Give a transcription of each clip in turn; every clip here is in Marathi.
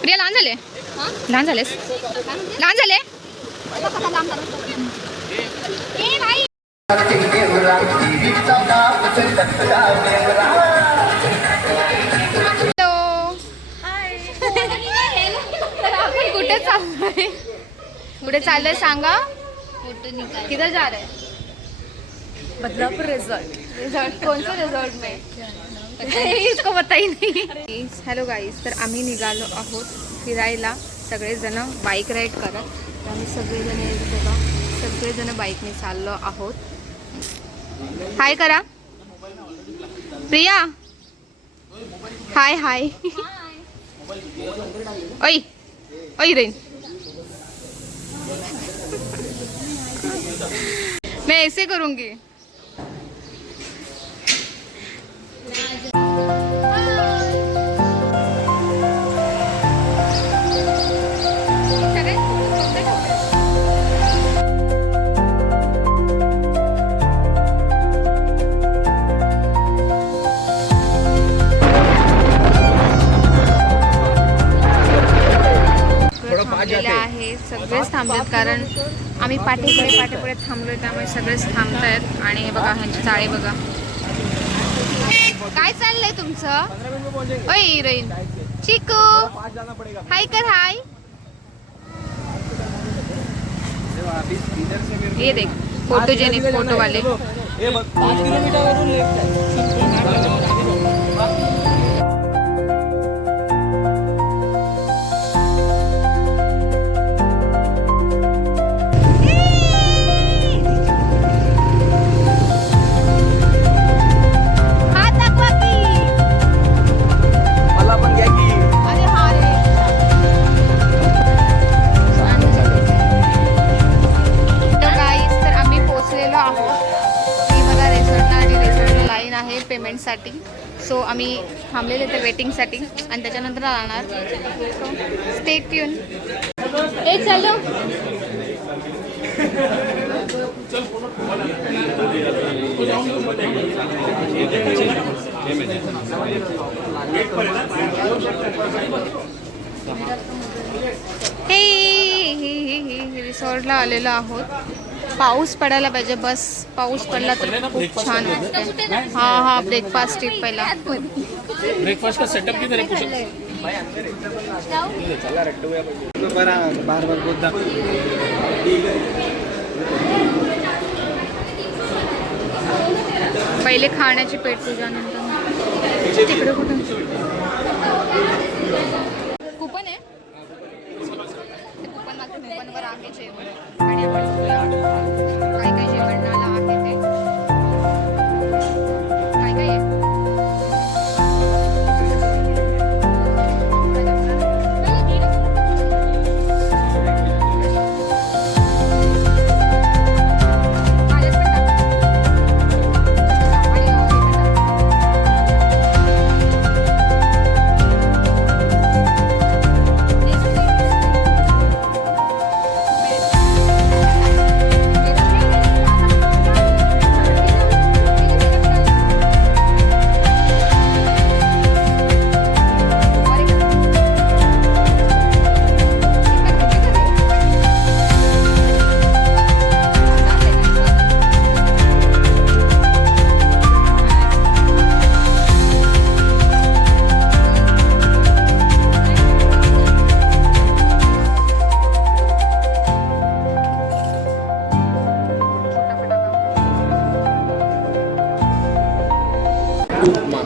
प्रिया लहान झाले? लहान झालेस? लहान झाले? कुठे चाललोय? कुठे चाललोय सांगा? किधर जा रहे? बदलापुर रिसॉर्ट। रिसॉर्ट? कौन सा रिसॉर्ट में? इसको बताई नाही। हॅलो गाईज, तर आम्ही निघालो आहोत फिरायला सगळेजण बाईक राईड करत। आम्ही सगळेजण बघा, सगळेजण बाईकने चाललो आहोत। हाय करा प्रिया, हाय हाय। ओय ओय रेन, मैं ऐसे करूँगी। आहे सगळेच थांबलेत कारण आम्ही पाठीपुढे थांबलोय, त्यामुळे सगळेच थांबतायत। आणि हे बघा, ह्यांची चाळी बघा। काय चाललंय तुमचं? ओय हिरोईन चिकू, हाय कर, हाय। ये देख फोटोजेनिक फोटो वाले। पेमेंटसाठी सो आम्ही थांबलेले ते वेटिंगसाठी आणि त्याच्यानंतर राहणार। So stay tune. ए चलो, हे रिसॉर्टला आलेलो आहोत। पाऊस पडायला पाहिजे, बस पाऊस पडला तर खूप छान वाटते। हा ब्रेकफास्ट ट्रिप पहिला। ब्रेकफास्ट का सेटअप किधर है? पहिले खाण्याची पेट पूजा, नंतर तिकडे कुठं कुपन आहे, कुपन मात्र कुपनवर आहे जेवण। आणि आपण काय काय जेवण आलं आहे ते काय काय आहे।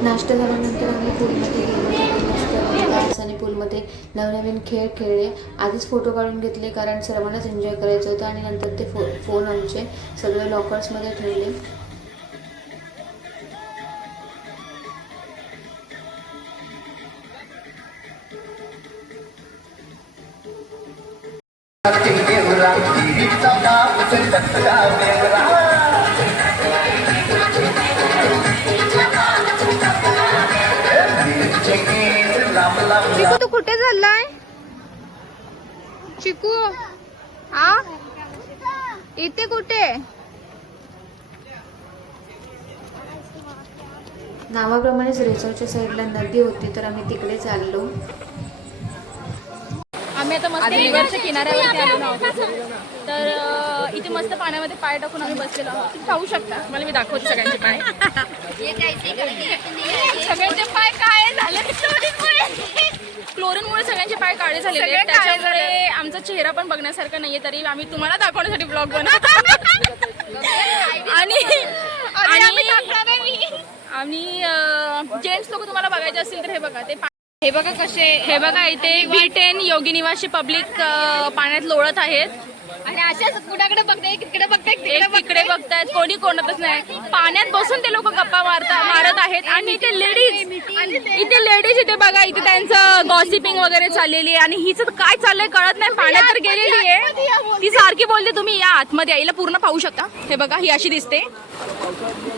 नाश्ता झाल्यानंतर आम्ही पूलमध्ये गेलो आणि पूलमध्ये नवनवीन खेळ खेळले। आधीच फोटो काढून घेतले कारण सर्वांनाच एन्जॉय करायचं होतं। आणि नंतर ते फोन आमचे सगळे लॉकर्समध्ये ठेवले। चिकू तू कुठे चाललाय? चिकू इथे कुठे? नावाप्रमाणेच रिसॉर्टच्या साईडला नदी होती, तर आम्ही तिकडे चाललो। आम्ही आता मस्त रिव्हरच्या किनाऱ्यावरती आलेलो आहोत. तर इथे मस्त पाण्यामध्ये पाय टाकून आम्ही बसलेलो आहोत. तुम्ही पाहू शकता, मला मी दाखवते सगळ्यांचे पाय. सगळ्यांचे पाय काय झाले, क्लोरीनमुळे सगळ्यांचे पाय काळे झालेले आहेत. त्याच्यामुळे आमचा चेहरा पण बघण्यासारखा नाहीये, तरी आम्ही तुम्हाला दाखवण्यासाठी ब्लॉग बनवतो. आणि जेंट्स लोक तुम्हाला बघायचे असतील तर हे बघा, हे बघा कसे, हे बघा इथे V10 योगी निवासी पब्लिक पाण्यात लोळत आहेत. आणि अशाच कुणाकडे बघताय, तिकडे बघताय, तिकडे बघतायत, कोणी कोणतच नाही. पाण्यात बसून ते लोक गप्पा मारत आहेत. आणि इथे लेडीज इथे बघा, इथे त्यांचं गॉसिपिंग वगैरे चाललेली आहे. आणि हिचं काय चाललंय कळत नाही, पाण्यात तर गेलेली आहे. ती सारखी बोलते तुम्ही या आतमध्ये, आईला पूर्ण पाहू शकता. हे बघा, ही अशी दिसते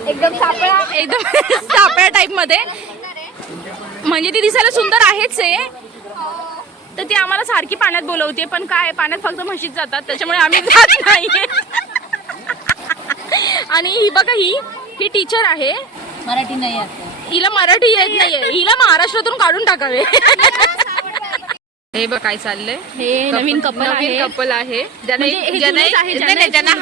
एकदम सापळा टाईप मध्ये. म्हणजे ती दिसायला सुंदर आहेच आहे, तर ती आम्हाला सारखी पाण्यात बोलवते. पण काय, पाण्यात फक्त म्हशीत जातात, त्याच्यामुळे आम्ही जात नाहीये. आणि ही बघा, ही टीचर आहे, मराठी नाही येत, हिला मराठी येत नाहीये, हिला महाराष्ट्रातून काढून टाकावे. हे बघ काय चाललंय. हे नवीन कपल आहे, ज्यांना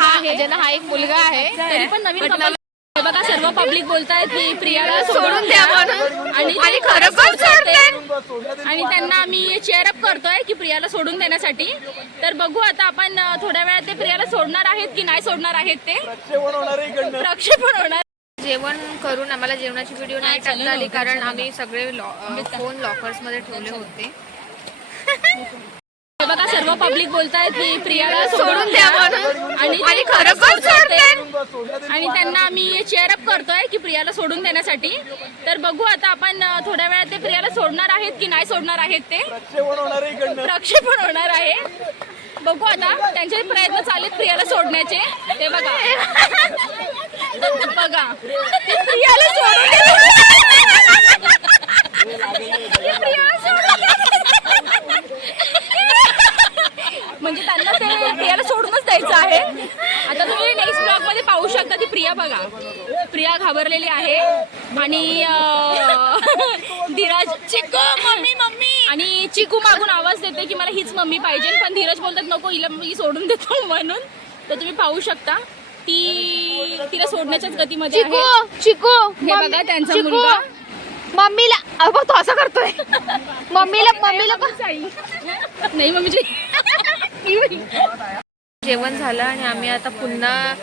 हा एक मुलगा आहे, तरी पण नवीन कपल. हे बघा, सर्व पब्लिक बोलतायत की प्रियाला सोडून द्या म्हणून. आणि खरं पण सोडते. आणि त्यांना आम्ही चेअर अप करतोय की प्रियाला सोडून देण्यासाठी. तर बघू आता आपण थोड्या वेळात ते प्रियाला सोडणार आहेत की नाही सोडणार आहेत, ते प्रक्षेपण होणार. जेवण करून आम्हाला जेवणाची व्हिडिओ नाही टाकता आली, कारण आम्ही सगळे फोन लॉकर्स मध्ये ठेवले होते. हे बघा, सर्व पब्लिक बोलतायत की प्रियाला सोडून द्या म्हणून. आणि खरं पण सोडते. आणि त्यांना आम्ही चेअर अप करतोय की प्रियाला सोडून देण्यासाठी. तर बघू आता आपण थोड्या वेळात ते प्रियाला सोडणार आहेत की नाही सोडणार आहेत, ते प्रक्षेपण होणार आहे. बघू आता, त्यांचे प्रयत्न चालेत प्रियाला सोडण्याचे. ते बघा ते प्रियाला म्हणजे त्यांना ते प्रियाला सोडूनच द्यायचं आहे. आता तुम्ही नेक्स्ट ब्लॉग मध्ये पाहू शकता ती प्रिया बघा, प्रिया घाबरलेली आहे. आणि धीरज चिकू मम्मी मम्मी, आणि चिकू मागून आवाज देते की मला हीच मम्मी पाहिजे. पण धीरज बोलतात नको, हिला मी सोडून देतो म्हणून. तर तुम्ही पाहू शकता ती तिला सोडण्याच्याच गतीमध्ये आहे. चिकू हे बघा त्यांचा मुलगा मम्मीला, अगं तो असं करतोय. मम्मीला नाही मम्मीची. जेवण झालं आणि आम्ही आता पुन्हा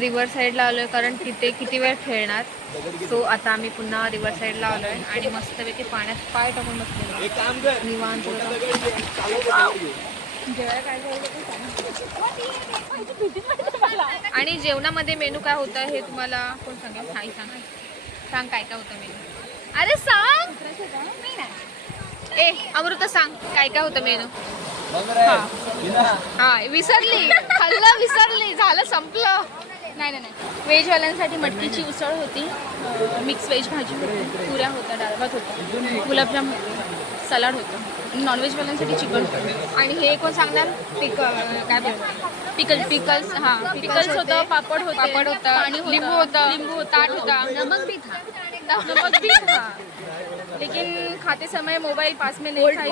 रिव्हर साईडला आलोय, कारण तिथे किती वेळ खेळणार. सो आता आम्ही पुन्हा रिव्हर साईडला आलोय आणि मस्तपैकी पाण्यात पाय टाकून बसलेलो निवांत. आणि जेवणामध्ये मेनू काय होता हे तुम्हाला कोण सांगेल? नाही सांग काय काय होतं मेनू. अरे सांग. अमृता सांग काय काय होतं मेनू. हा विसरली, खाल्लं विसरली, झालं संपलं. नाही व्हेजवाल्यांसाठी मटकीची उसळ होती, मिक्स व्हेज भाजी होती, पुऱ्या होत्या, डाळ भात होता, गुलाबजाम होते, सलाड होतं. नॉनव्हेजवाल्यांसाठी चिकन होतं. आणि हे कोण सांगणार? काय बोलतो पिकल्स. हां, पिकल्स होतं, पापड होता, लिंबू होतं, ताट होता, नमक भी था. लेकिन खाते समय मोबाईल पास में नहीं था,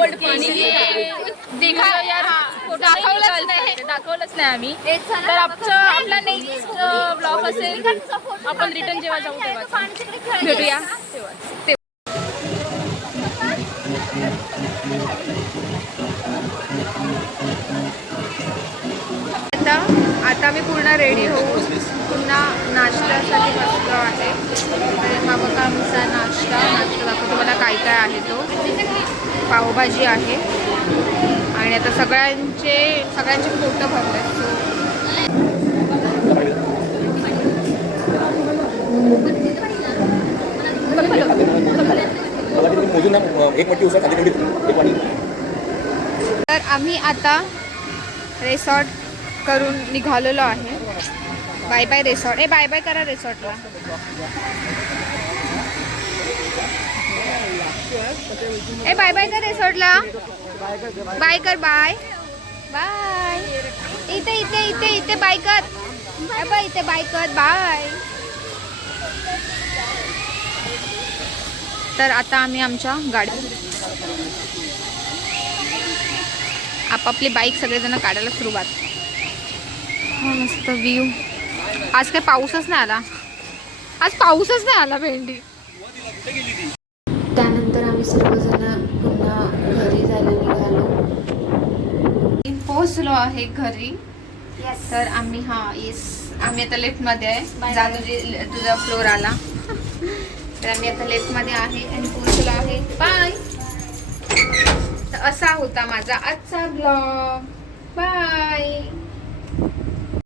दाखवलंच नाही आम्ही. तर आपला नेक्स्ट ब्लॉग असेल, आपण रिटर्न जेव्हा जाऊ तेव्हा भेटूया तेव्हा. आता मी पूर्ण रेडी होऊन पुन्हा नाश्त्यासाठी बसलो आहे. तर हा बघा आमचा नाश्ता दाखवतो तुम्हाला काय काय आहे. तो पावभाजी आहे आणि आता सगळ्यांचे फोटो भरले. तर आम्ही आता रिसॉर्ट करून निघालेलो आहे. Bye bye resort. Bye bye करा रिसॉर्टला. बाय बाय कर रिसॉर्टला. बाय कर. Bye bye. इथे इथे इथे इथे बाय कर. बाय इथे बाय कर. बाय. तर आता आम्ही आमच्या गाडी आपापली बाईक सगळेजण काढायला सुरुवात. हा मस्त व्ह्यू. आज काय पाऊसच नाही आला. आज पाऊसच नाही आला भेंडी. त्यानंतर आम्ही सर्वजण पुन्हा घरी जायला निघालो. पोहोचलो आहे घरी. तर आम्ही आम्ही आता लिफ्टमध्ये आहे. जा तुझा फ्लोर आला. तर आम्ही आता लिफ्टमध्ये आहे आणि पोहोचलो आहे. बाय. तर असा होता माझा आजचा ब्लॉग. बाय.